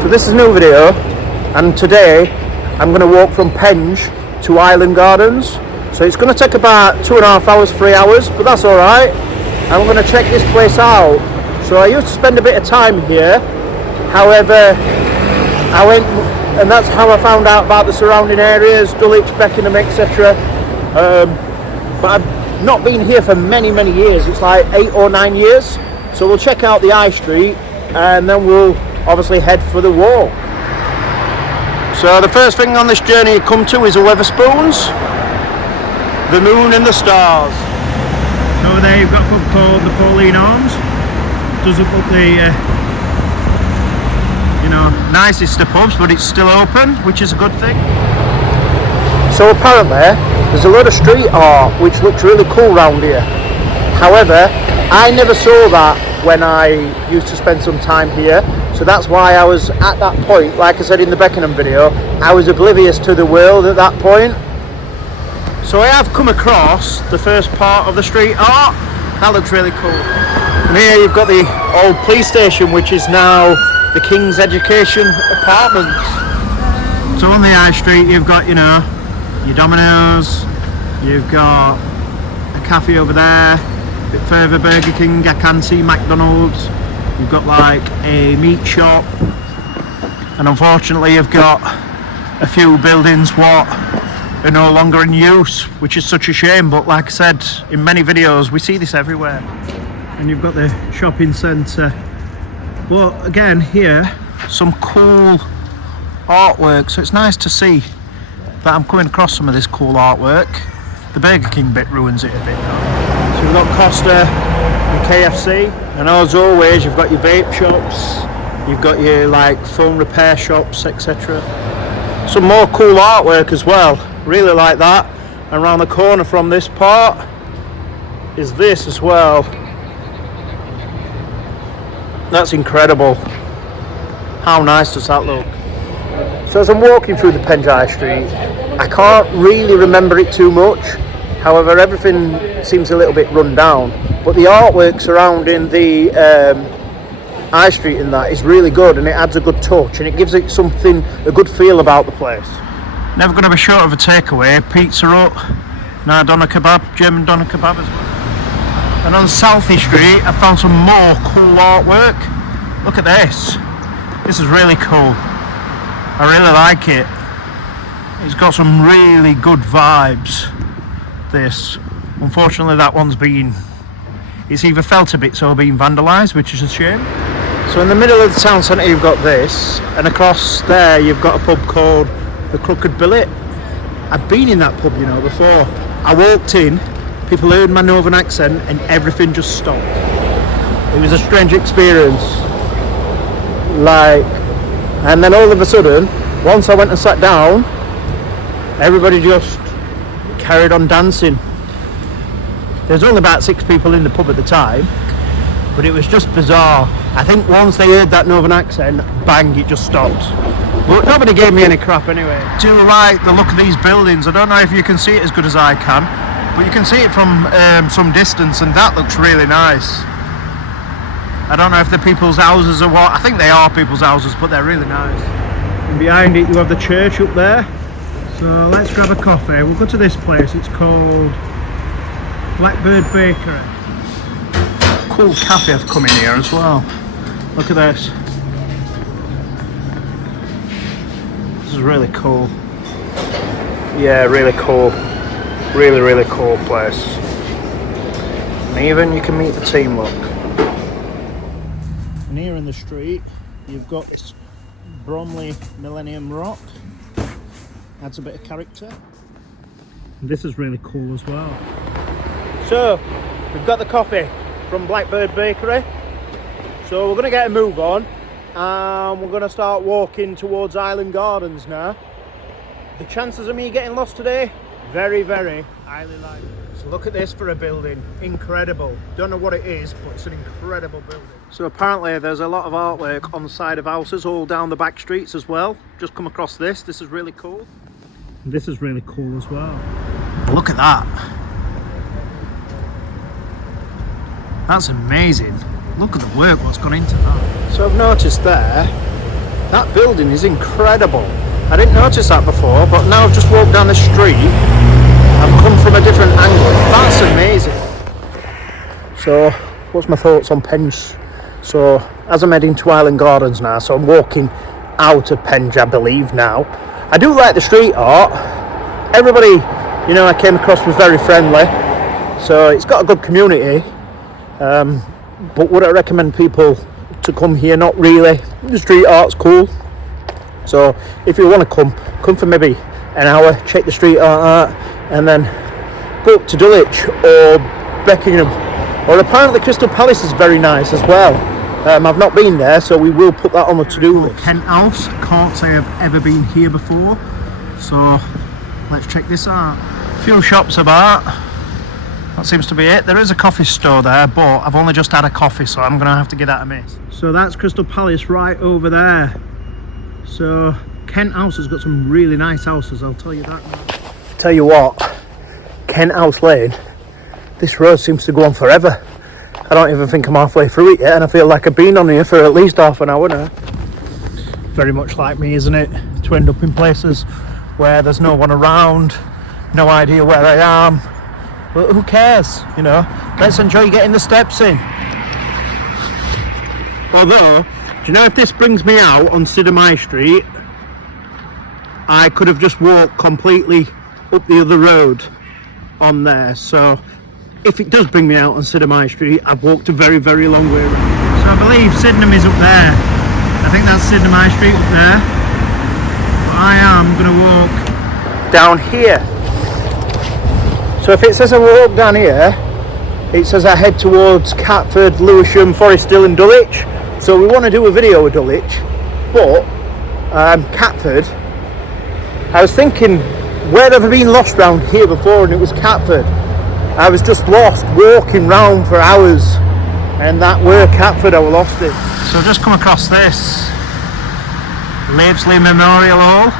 So this is a new video, and today I'm going to walk from Penge to Island Gardens. So it's going to take about 2.5 hours, 3 hours, but that's alright. I'm going to check this place out. So I used to spend a bit of time here, however I went, and that's how I found out about the surrounding areas, Dulwich, Beckenham, etc. But I've not been here for many years. It's like 8 or 9 years. So we'll check out the high street and then we'll obviously head for the walk. So the first thing on this journey you come to is the Wetherspoons, the moon and the stars. Over there you've got a pub called the Pauline Arms. Doesn't look the nicest of pubs, but it's still open, which is a good thing. So apparently there's a lot of street art which looks really cool around here. However, I never saw that when I used to spend some time here, so that's why I was at that point, like I said in the Beckenham video, I was oblivious to the world at that point. So I have come across the first part of the street art. That looks really cool. And here you've got the old police station, which is now the King's Education Apartments. So on the high street you've got, your Domino's, you've got a cafe over there, a bit further Burger King, I can see McDonald's, you've got like a meat shop, and unfortunately you've got a few buildings what are no longer in use, which is such a shame, but like I said in many videos, we see this everywhere. And you've got the shopping centre. But again, here, some cool artwork, so it's nice to see that I'm coming across some of this cool artwork. The Burger King bit ruins it a bit though. So we've got Costa and KFC, and as always you've got your vape shops, you've got your like phone repair shops, etc. Some more cool artwork as well, really like that. And around the corner from this part is this as well. That's incredible. How nice does that look? So as I'm walking through the Penge High Street, I can't really remember it too much. However, everything seems a little bit run down. But the artwork surrounding the High Street in that is really good, and it adds a good touch, and it gives it a good feel about the place. Never going to be short of a takeaway. Pizza Hut, now doner kebab, German doner kebab as well. And on Southie Street I found some more cool artwork. Look at this. This is really cool. I really like it. It's got some really good vibes, this. Unfortunately that one's it's either felt a bit so being vandalised, which is a shame. So in the middle of the town centre you've got this, and across there you've got a pub called the Crooked Billet. I've been in that pub before. I walked in, people heard my northern accent and everything just stopped. It was a strange experience. And then all of a sudden, once I went and sat down, everybody just carried on dancing. There's only about 6 people in the pub at the time, but it was just bizarre. I think once they heard that northern accent, bang, it just stopped. But nobody gave me any crap anyway. I do like the look of these buildings. I don't know if you can see it as good as I can, but you can see it from some distance, and that looks really nice. I don't know if they're people's houses or what. I think they are people's houses, but they're really nice. And behind it you have the church up there. So let's grab a coffee. We'll go to this place. It's called Blackbird Bakery. Cool cafe have come in here as well. Look at this. This is really cool. Yeah, really cool. Really cool place. And even you can meet the team, look. And here in the street you've got this Bromley Millennium Rock. Adds a bit of character. And this is really cool as well. So we've got the coffee from Blackbird Bakery. So we're going to get a move on, and we're going to start walking towards Island Gardens now. The chances of me getting lost today, very highly likely. So look at this for a building, incredible. Don't know what it is, but it's an incredible building. So apparently there's a lot of artwork on the side of houses all down the back streets as well. Just come across this is really cool. And this is really cool as well. Look at that. That's amazing. Look at the work what's gone into that. So I've noticed there That building is incredible. I didn't notice that before, but now I've just walked down the street and come from a different angle. That's amazing. So, what's my thoughts on Penge? So, as I'm heading to Island Gardens now, so I'm walking out of Penge, I believe now. I do like the street art. Everybody, you know, I came across was very friendly. So, it's got a good community. But would I recommend people to come here? Not really. The street art's cool. So if you want to come for maybe an hour, check the street art, and then go up to Dulwich or Beckingham. Or apparently Crystal Palace is very nice as well. I've not been there, so we will put that on the to-do list. Kent House, can't say I've ever been here before. So let's check this out. A few shops about. That seems to be it. There is a coffee store there, but I've only just had a coffee, so I'm gonna have to give that a miss. So that's Crystal Palace right over there. So Kent House has got some really nice houses, I'll tell you that now. Tell you what, Kent House Lane, this road seems to go on forever. I don't even think I'm halfway through it yet, and I feel like I've been on here for at least half an hour now. Very much like me, isn't it? To end up in places where there's no one around, no idea where I am. But who cares, you know? Let's enjoy getting the steps in. Although, do you know, if this brings me out on Sidamai Street, I could have just walked completely up the other road on there. So, if it does bring me out on Sidamai Street, I've walked a very, very long way around. So I believe Sydenham is up there. I think that's Sidamai Street up there. But I am going to walk down here. So if it says I walk down here, it says I head towards Catford, Lewisham, Forest Hill and Dulwich. So we want to do a video of Dulwich, but Catford, I was thinking, where have I been lost round here before? And it was Catford. I was just lost walking round for hours, and that were Catford I was lost in. So I've just come across this Lavesley Memorial Hall.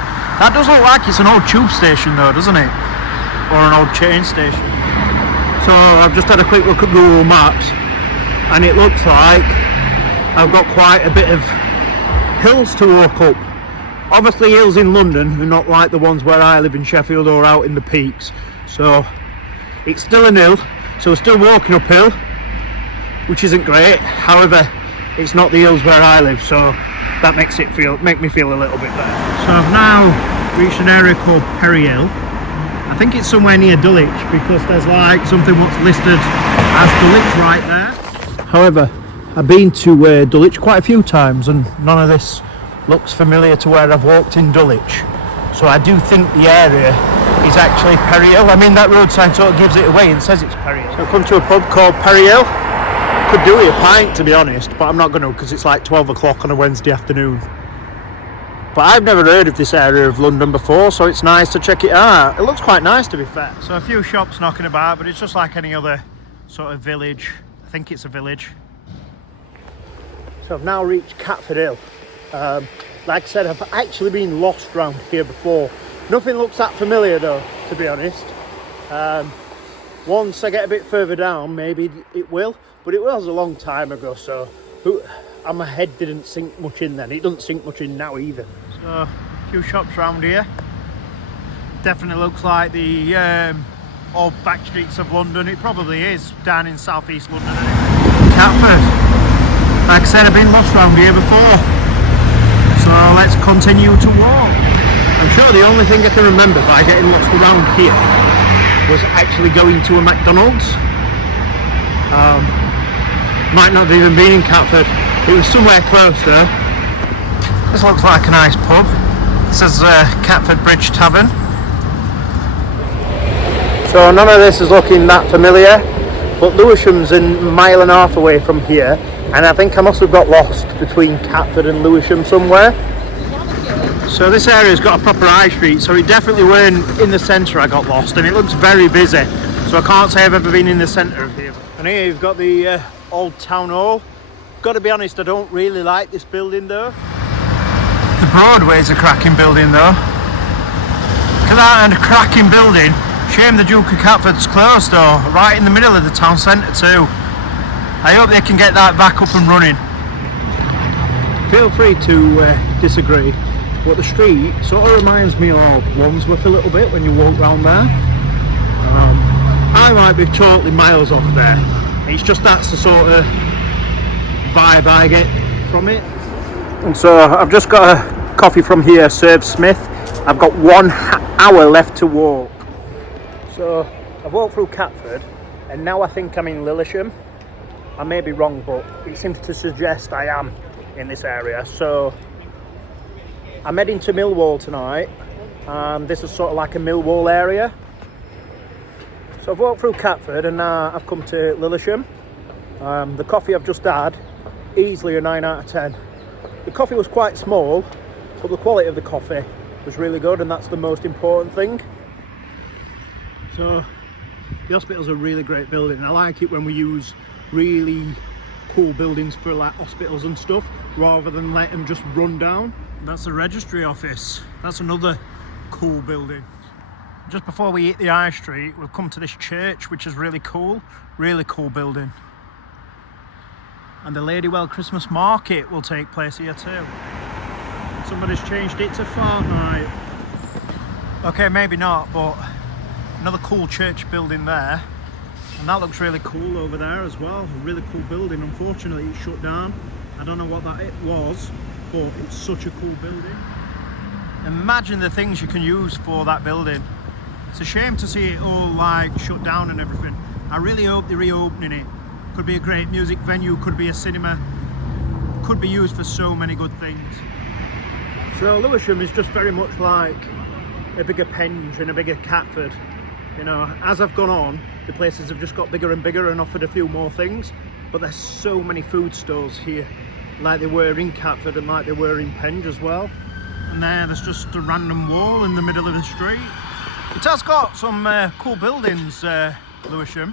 That does look like it's an old tube station though, doesn't it? Or an old train station. So I've just had a quick look at Google Maps, and it looks like I've got quite a bit of hills to walk up. Obviously hills in London are not like the ones where I live in Sheffield or out in the peaks. So it's still an hill, so we're still walking uphill, which isn't great. However, it's not the hills where I live, so that makes me feel a little bit better. So I've now reached an area called Perry Hill. I think it's somewhere near Dulwich, because there's like something what's listed as Dulwich right there. However, I've been to Dulwich quite a few times, and none of this looks familiar to where I've walked in Dulwich. So I do think the area is actually Perry Hill. I mean, that road sign sort of gives it away and says it's Perry Hill. So I've come to a pub called Perry Hill. Could do with a pint, to be honest, but I'm not going to, because it's like 12 o'clock on a Wednesday afternoon. But I've never heard of this area of London before, so it's nice to check it out. It looks quite nice, to be fair. So a few shops knocking about, but it's just like any other sort of village. I think it's a village. So I've now reached Catford Hill. Like I said, I've actually been lost round here before. Nothing looks that familiar though, to be honest. Once I get a bit further down, maybe it will, but it was a long time ago, so and my head didn't sink much in then. It doesn't sink much in now either. So a few shops around here. Definitely looks like the old back streets of London. It probably is down in southeast London, isn't it? Catford. Like I said, I've been lost around here before, so let's continue to walk. I'm sure the only thing I can remember by getting lost around here was actually going to a McDonald's. Might not have even been in Catford. It was somewhere closer. This looks like a nice pub. It says Catford Bridge Tavern. So none of this is looking that familiar, but Lewisham's a mile and a half away from here, and I think I must have got lost between Catford and Lewisham somewhere. So this area's got a proper high street, so it definitely weren't in the centre I got lost, and it looks very busy, so I can't say I've ever been in the centre of here. And here you've got the old town hall. Got to be honest, I don't really like this building though. The Broadway's a cracking building though. Look at that, and a cracking building. Shame the Duke of Catford's closed though, right in the middle of the town centre too. I hope they can get that back up and running. feel free to disagree, but the street sort of reminds me of Wandsworth a little bit when you walk round there. I might be totally miles off there. It's just that's the sort of vibe I get from it. And so I've just got a coffee from here, served Smith. I've got 1 hour left to walk. So I've walked through Catford and now I think I'm in Lewisham. I may be wrong, but it seems to suggest I am in this area. So I'm heading to Millwall tonight, and this is sort of like a Millwall area. So I've walked through Catford and now I've come to Lewisham. The coffee I've just had, easily a 9 out of 10. The coffee was quite small, but the quality of the coffee was really good, and that's the most important thing. So the hospital's a really great building. I like it when we use really cool buildings for like hospitals and stuff, rather than let them just run down. That's the registry office. That's another cool building. Just before we hit the high street, we've come to this church, which is really cool building. And the Ladywell Christmas market will take place here too. Somebody's changed it to Fortnite. Okay, maybe not, but another cool church building there. And that looks really cool over there as well. A really cool building. Unfortunately, it's shut down. I don't know what that it was, but it's such a cool building. Imagine the things you can use for that building. It's a shame to see it all like shut down and everything. I really hope they're reopening it. Could be a great music venue, could be a cinema, could be used for so many good things. So Lewisham is just very much like a bigger Penge and a bigger Catford. You know, as I've gone on, the places have just got bigger and bigger and offered a few more things. But there's so many food stores here, like they were in Catford and like they were in Penge as well. And there's just a random wall in the middle of the street. It has got some cool buildings, Lewisham.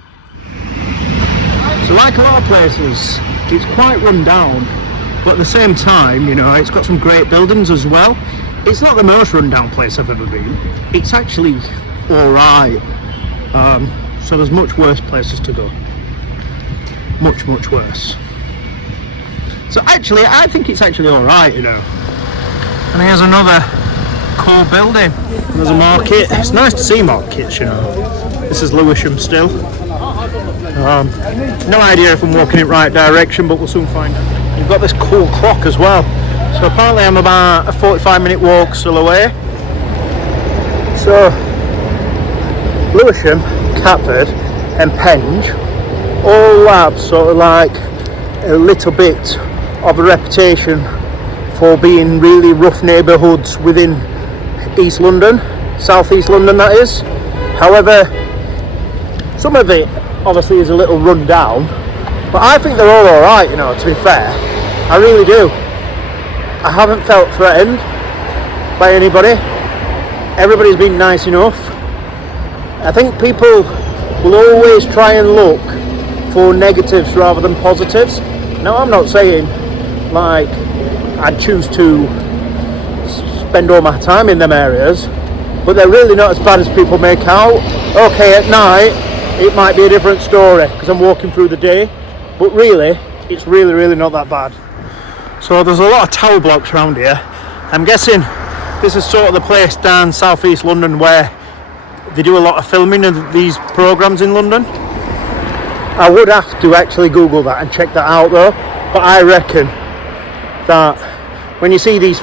So like a lot of places, it's quite run down, but at the same time, you know, it's got some great buildings as well. It's not the most run down place I've ever been. It's actually alright. So there's much worse places to go. Much worse. So actually, I think it's actually alright, you know. And here's another cool building. There's a market. It's nice to see markets, you know. This is Lewisham still. No idea if I'm walking in the right direction, but we'll soon find out. You've got this cool clock as well. So apparently I'm about a 45-minute walk still away. So Lewisham, Catford and Penge all have sort of like a little bit of a reputation for being really rough neighbourhoods within East London, South East London that is. However, some of it obviously is a little run down, but I think they're all alright, you know, to be fair. I really do. I haven't felt threatened by anybody. Everybody's been nice enough. I think people will always try and look for negatives rather than positives. Now, I'm not saying like I'd choose to spend all my time in them areas, but they're really not as bad as people make out. Okay, at night it might be a different story because I'm walking through the day, but really it's really not that bad. So there's a lot of tower blocks around here. I'm guessing this is sort of the place down South East London where they do a lot of filming of these programmes in London. I would have to actually Google that and check that out though, but I reckon that when you see these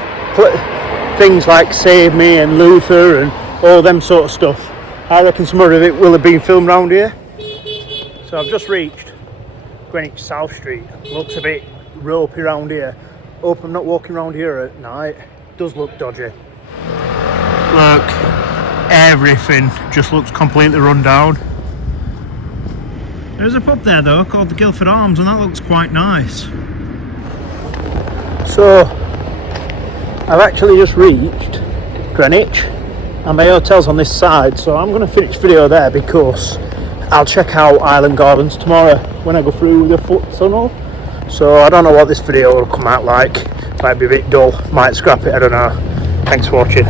things like Save Me and Luther and all them sort of stuff, I reckon some of it will have been filmed around here. So I've just reached Greenwich South Street. Looks a bit ropey around here. Hope I'm not walking around here at night. Does look dodgy. Look, everything just looks completely run down. There's a pub there though called the Guildford Arms, and that looks quite nice. So I've actually just reached Greenwich and my hotel's on this side, so I'm going to finish video there because I'll check out Island Gardens tomorrow when I go through the foot tunnel. So I don't know what this video will come out like. Might be a bit dull, might scrap it, I don't know. Thanks for watching.